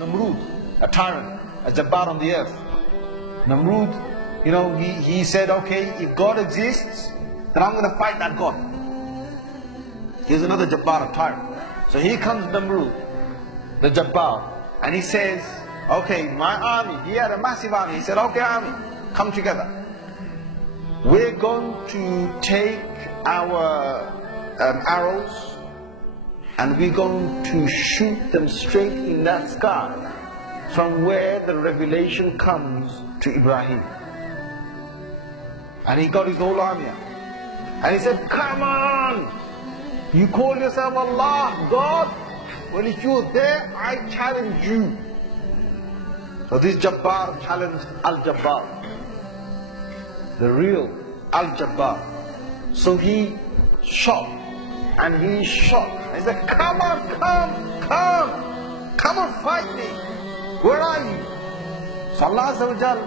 Namrud, a tyrant, a Jabbar on the earth. Namrud, he said, okay, if God exists, then I'm going to fight that God. Here's another Jabbar, a tyrant. So here comes Namrud, the Jabbar, and he says, okay, my army, he had a massive army. He said, okay, army, come together. We're going to take our arrows and we're going to shoot them straight in that sky from where the revelation comes to Ibrahim. And he got his whole army out. And he said, come on! You call yourself Allah, God? Well, if you're there, I challenge you. So this Jabbar challenged Al-Jabbar, the real Al-Jabbar. So he shot, and he shot. And he said, come on, come and fight me. Where are you? So Allah Azza wa Jal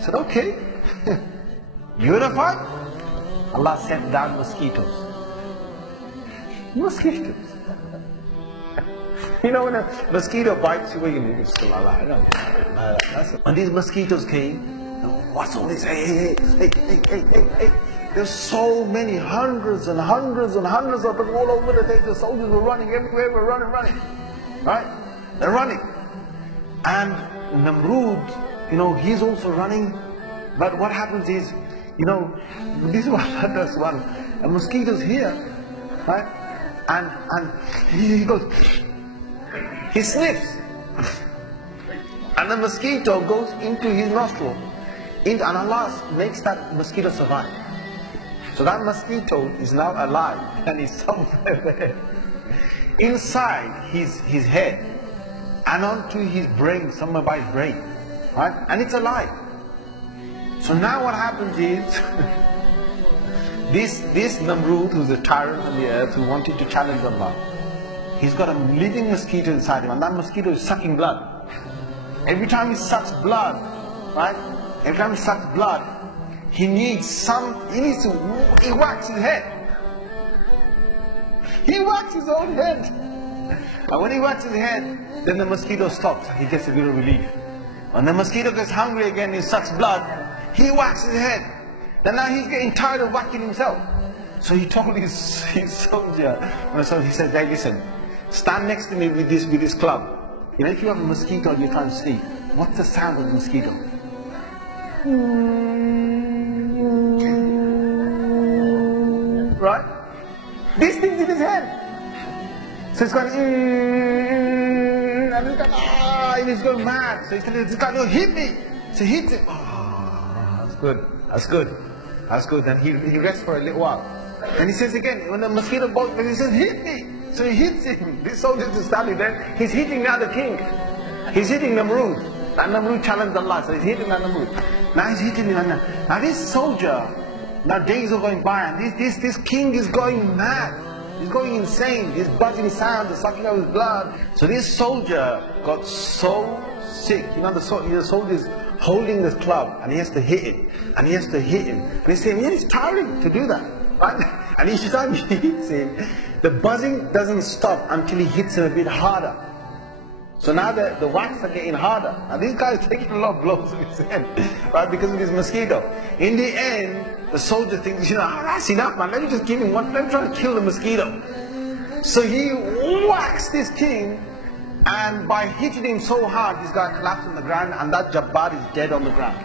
said, okay, you wanna fight? Allah sent down mosquitoes. Mosquitoes. When a mosquito bites you, when these mosquitoes came, what's all this? Hey. There's so many, hundreds and hundreds and hundreds of them all over the place. The soldiers were running everywhere, were running. Right? They're running. And Namrud, he's also running. But what happens is, this is what does one. A mosquito's here, right? And he goes, he sniffs. And the mosquito goes into his nostril. And Allah makes that mosquito survive. So that mosquito is now alive and is somewhere there. Inside his head and onto his brain, somewhere by his brain. Right? And it's alive. So now what happens is, this Namrud, who's a tyrant on the earth, who wanted to challenge Allah, he's got a living mosquito inside him, and that mosquito is sucking blood. Every time he sucks blood, right? Every time he sucks blood, he whacks his head. He whacks his own head. And when he whacks his head, then the mosquito stops. He gets a little relief. When the mosquito gets hungry again, he sucks blood, he whacks his head. Then now he's getting tired of whacking himself. So he told his soldier, he said, hey, listen, stand next to me with this club. If you have a mosquito and you're trying to sleep, what's the sound of the mosquito? Right? This thing's in his head. So it's going, and he's going mad. So he's telling this guy, no, hit me. So he hits him. Oh, that's good. Then he rests for a little while. And he says again, when the mosquito bites, he says, hit me. So he hits him. This soldier is standing there. He's hitting now the king. He's hitting Namrud. And Namrud challenged Allah. So he's hitting Namrud. Now he's hitting him. Now this soldier, now days are going by, and this king is going mad. He's going insane. He's buzzing sound, he's sucking out his blood. So this soldier got so sick. The soldier is holding this club, and he has to hit it. And he has to hit him. And he's saying, it's tiring to do that. Right? And each time he hits him, the buzzing doesn't stop until he hits him a bit harder. So now the whacks are getting harder. And this guy is taking a lot of blows with his head, right? Because of this mosquito. In the end, the soldier thinks, that's enough, man. Let me just give him one. Let me try to kill the mosquito. So he whacks this king, and by hitting him so hard, this guy collapsed on the ground, and that Jabbar is dead on the ground.